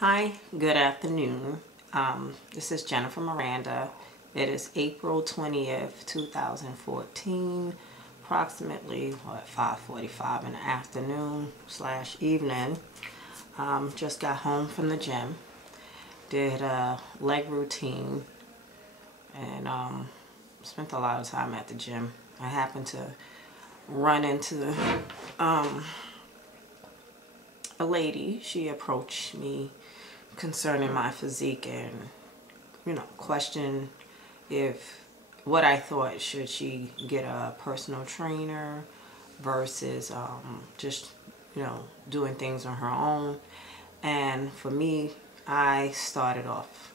Hi, good afternoon. This is Jennifer Miranda. It is April 20th, 2014, approximately 5:45 in the afternoon slash evening. Just got home from the gym, did a leg routine, and spent a lot of time at the gym. I happened to run into a lady. She approached me concerning my physique and question if what I thought, should she get a personal trainer versus just doing things on her own. And for me, I started off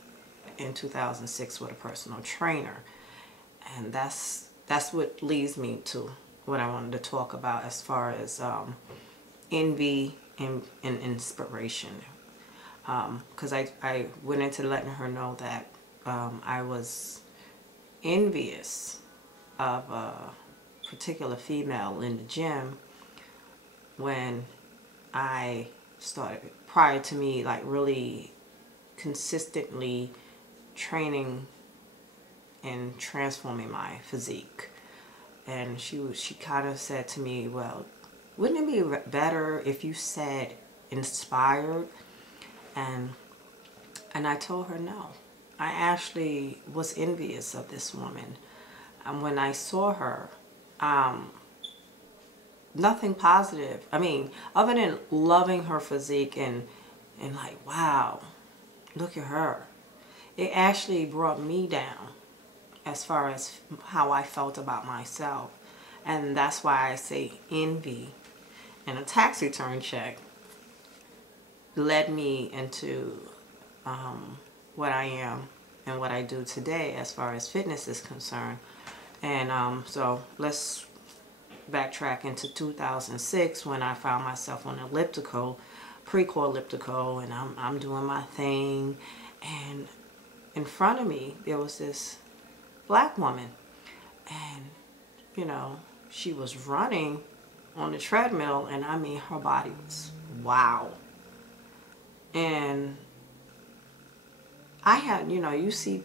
in 2006 with a personal trainer, and that's what leads me to what I wanted to talk about as far as envy and inspiration, because I went into letting her know that I was envious of a particular female in the gym when I started, prior to me like really consistently training and transforming my physique. And she kind of said to me, well, wouldn't it be better if you said inspired? And I told her no. I actually was envious of this woman. And when I saw her, nothing positive. I mean, other than loving her physique and like, wow, look at her. It actually brought me down as far as how I felt about myself. And that's why I say envy. And a tax return check led me into what I am and what I do today as far as fitness is concerned. And so let's backtrack into 2006 when I found myself on elliptical, pre-core elliptical, and I'm doing my thing. And in front of me, there was this black woman. And, she was running on the treadmill, and I mean, her body was wow. And I had, you see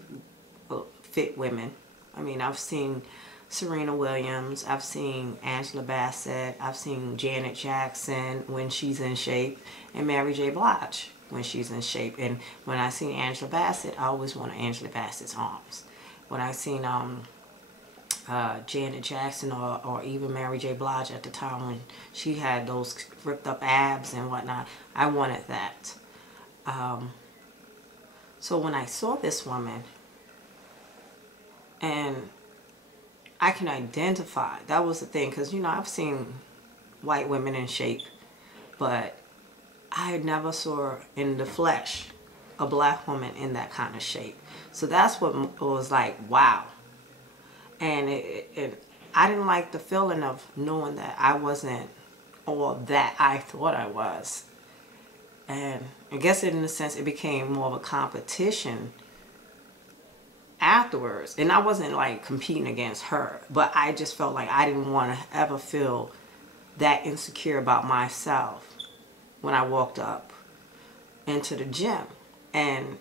fit women. I mean, I've seen Serena Williams, I've seen Angela Bassett, I've seen Janet Jackson when she's in shape, and Mary J. Blige when she's in shape. And when I seen Angela Bassett, I always wanted Angela Bassett's arms. When I seen Janet Jackson or even Mary J. Blige at the time when she had those ripped up abs and whatnot, I wanted that. So when I saw this woman, and I can identify, that was the thing, because I've seen white women in shape, but I never saw in the flesh a black woman in that kind of shape. So that's what was like, wow. And I didn't like the feeling of knowing that I wasn't all that I thought I was. And I guess in a sense it became more of a competition afterwards. And I wasn't like competing against her, but I just felt like I didn't want to ever feel that insecure about myself when I walked up into the gym. And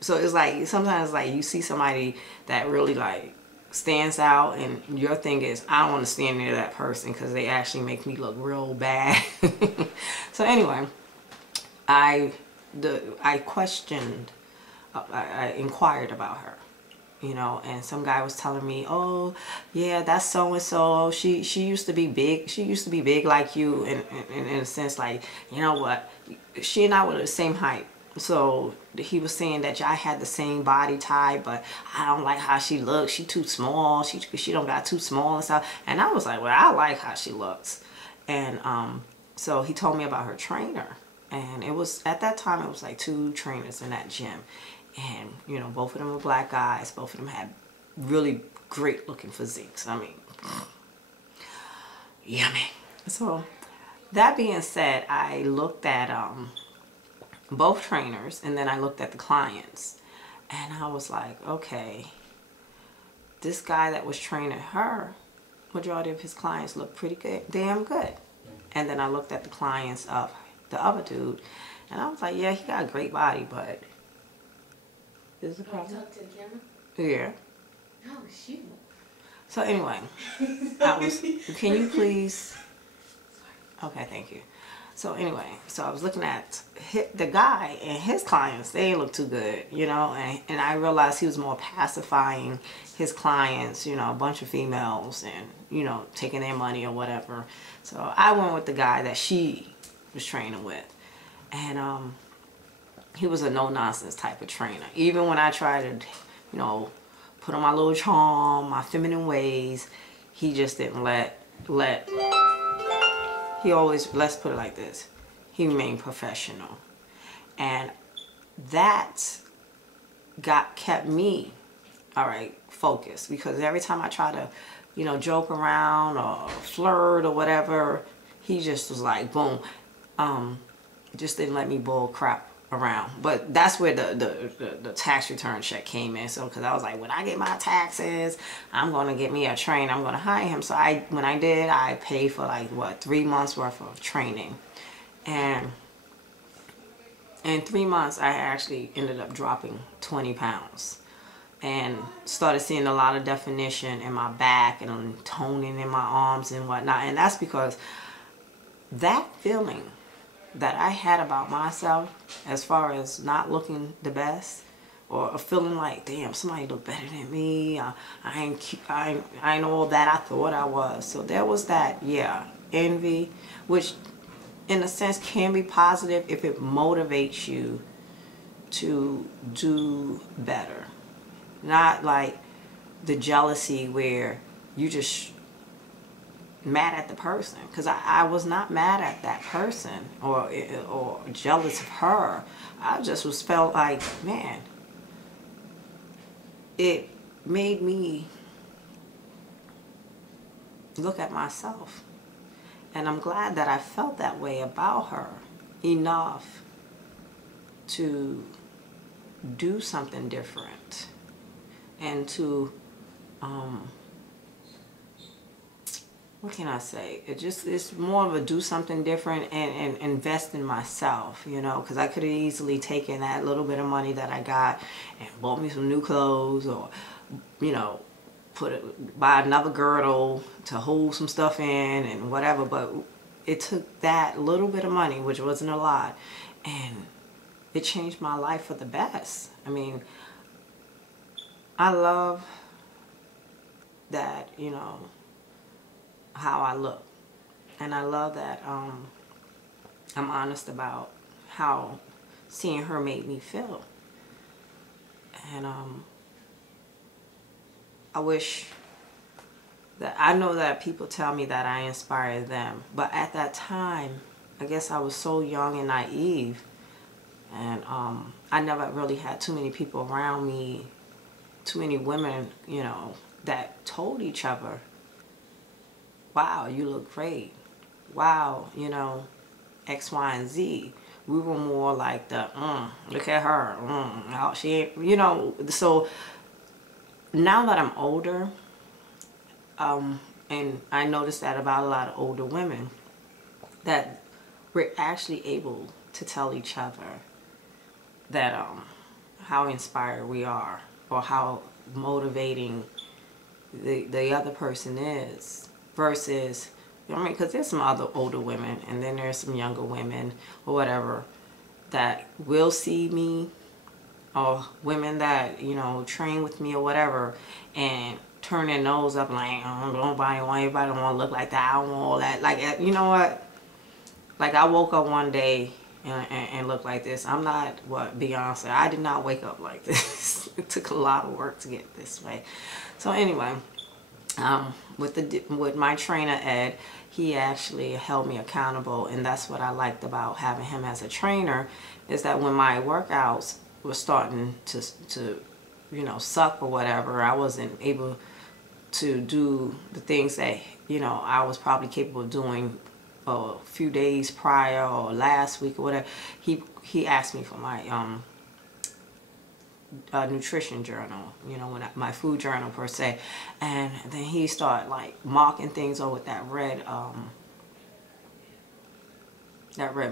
so it's like sometimes like you see somebody that really like stands out, and your thing is, I don't want to stand near that person because they actually make me look real bad. So anyway, I questioned, I inquired about her, and some guy was telling me, oh yeah, that's so and so, she used to be big, she used to be big like you, and in a sense, like, you know what, she and I were the same height. So he was saying that I had the same body type, but I don't like how she looks. She too small. She don't got too small and stuff. And I was like, well, I like how she looks. And so he told me about her trainer. And it was, at that time, it was like 2 trainers in that gym. And, both of them were black guys. Both of them had really great looking physiques. I mean, yummy. So that being said, I looked at both trainers, and then I looked at the clients, and I was like, okay, this guy that was training her, majority of his clients look pretty good, damn good. And then I looked at the clients of the other dude, And I was like, yeah, he got a great body, but is the problem? Talk to the camera? Yeah. Oh, shoot. So anyway, can you please? Okay, thank you. So anyway, so I was looking at the guy and his clients. They didn't look too good, you know, and I realized he was more pacifying his clients, you know, a bunch of females, and, you know, taking their money or whatever. So I went with the guy that she was training with. And he was a no-nonsense type of trainer. Even when I tried to, you know, put on my little charm, my feminine ways, he just didn't he always, let's put it like this, he remained professional. And that kept me, all right, focused. Because every time I try to, you know, joke around or flirt or whatever, he just was like, boom. Just didn't let me bull crap around. But that's where the tax return check came in. So, because I was like, when I get my taxes, I'm going to get me a trainer. I'm going to hire him. So when I did, I paid for like, what, 3 months worth of training. And in 3 months, I actually ended up dropping 20 pounds. And started seeing a lot of definition in my back and toning in my arms and whatnot. And that's because that feeling that I had about myself, as far as not looking the best, or feeling like, damn, somebody look better than me, I ain't all that I thought I was. So there was that, yeah, envy, which in a sense can be positive if it motivates you to do better. Not like the jealousy where you just mad at the person, because I was not mad at that person or jealous of her. I just felt like, man, it made me look at myself. And I'm glad that I felt that way about her enough to do something different and to what can I say? It's more of a do something different and invest in myself, you know, because I could have easily taken that little bit of money that I got and bought me some new clothes, or, you know, buy another girdle to hold some stuff in and whatever. But it took that little bit of money, which wasn't a lot, and it changed my life for the best. I mean, I love that, you know, how I look, and I love that I'm honest about how seeing her made me feel. And I wish that, I know that people tell me that I inspire them, but at that time I guess I was so young and naive, and I never really had too many people around me, too many women, you know, that told each other, wow, you look great. Wow, you know, X, Y, and Z. We were more like the, look at her. How she ain't, you know. So now that I'm older, and I noticed that about a lot of older women, that we're actually able to tell each other that how inspired we are, or how motivating the other person is. Versus, you know what I mean? Because there's some other older women, and then there's some younger women or whatever that will see me, or women that, you know, train with me or whatever, and turn their nose up like, oh, everybody don't want to look like that. I don't want all that. Like, you know what? Like, I woke up one day and look like this. I'm not, what, Beyonce. I did not wake up like this. It took a lot of work to get this way. So anyway, with my trainer Ed, he actually held me accountable, and that's what I liked about having him as a trainer, is that when my workouts were starting to you know, suck or whatever, I wasn't able to do the things that, you know, I was probably capable of doing a few days prior or last week or whatever. He asked me for my nutrition journal, you know, my food journal per se, and then he started like marking things over with that red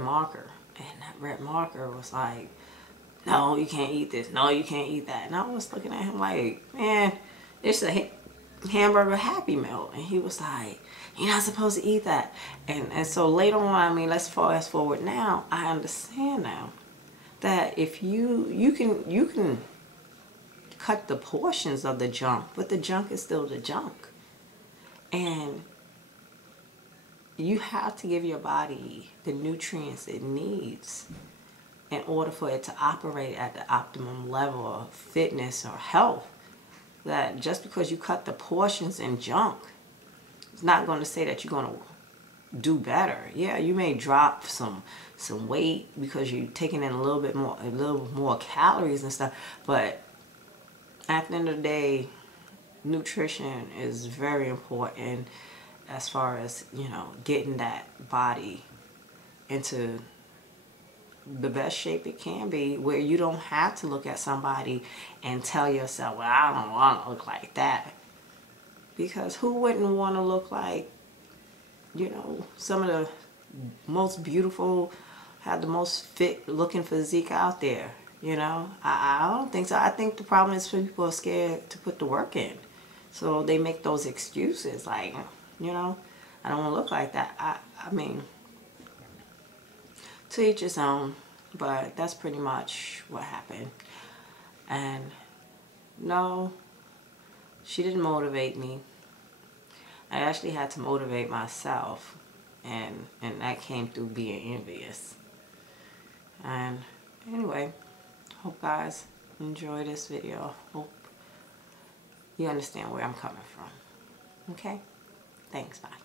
marker, And that red marker was like, no, you can't eat this. No, you can't eat that. And I was looking at him like, man, it's a hamburger Happy Meal. And he was like, you're not supposed to eat that. And so later on, I mean, let's fast forward now. I understand now that if you can cut the portions of the junk, but the junk is still the junk. And you have to give your body the nutrients it needs in order for it to operate at the optimum level of fitness or health. That just because you cut the portions in junk, it's not going to say that you're going to do better. Yeah, you may drop some weight because you're taking in a little more calories and stuff, but at the end of the day, nutrition is very important as far as, you know, getting that body into the best shape it can be, where you don't have to look at somebody and tell yourself, well, I don't want to look like that. Because who wouldn't want to look like, you know, some of the most beautiful, have the most fit looking physique out there? You know, I don't think so. I think the problem is people are scared to put the work in. So they make those excuses like, you know, I don't want to look like that. I mean, to each his own, but that's pretty much what happened. And no, she didn't motivate me. I actually had to motivate myself, and that came through being envious. And anyway, hope guys enjoy this video. Hope you understand where I'm coming from. Okay? Thanks, bye.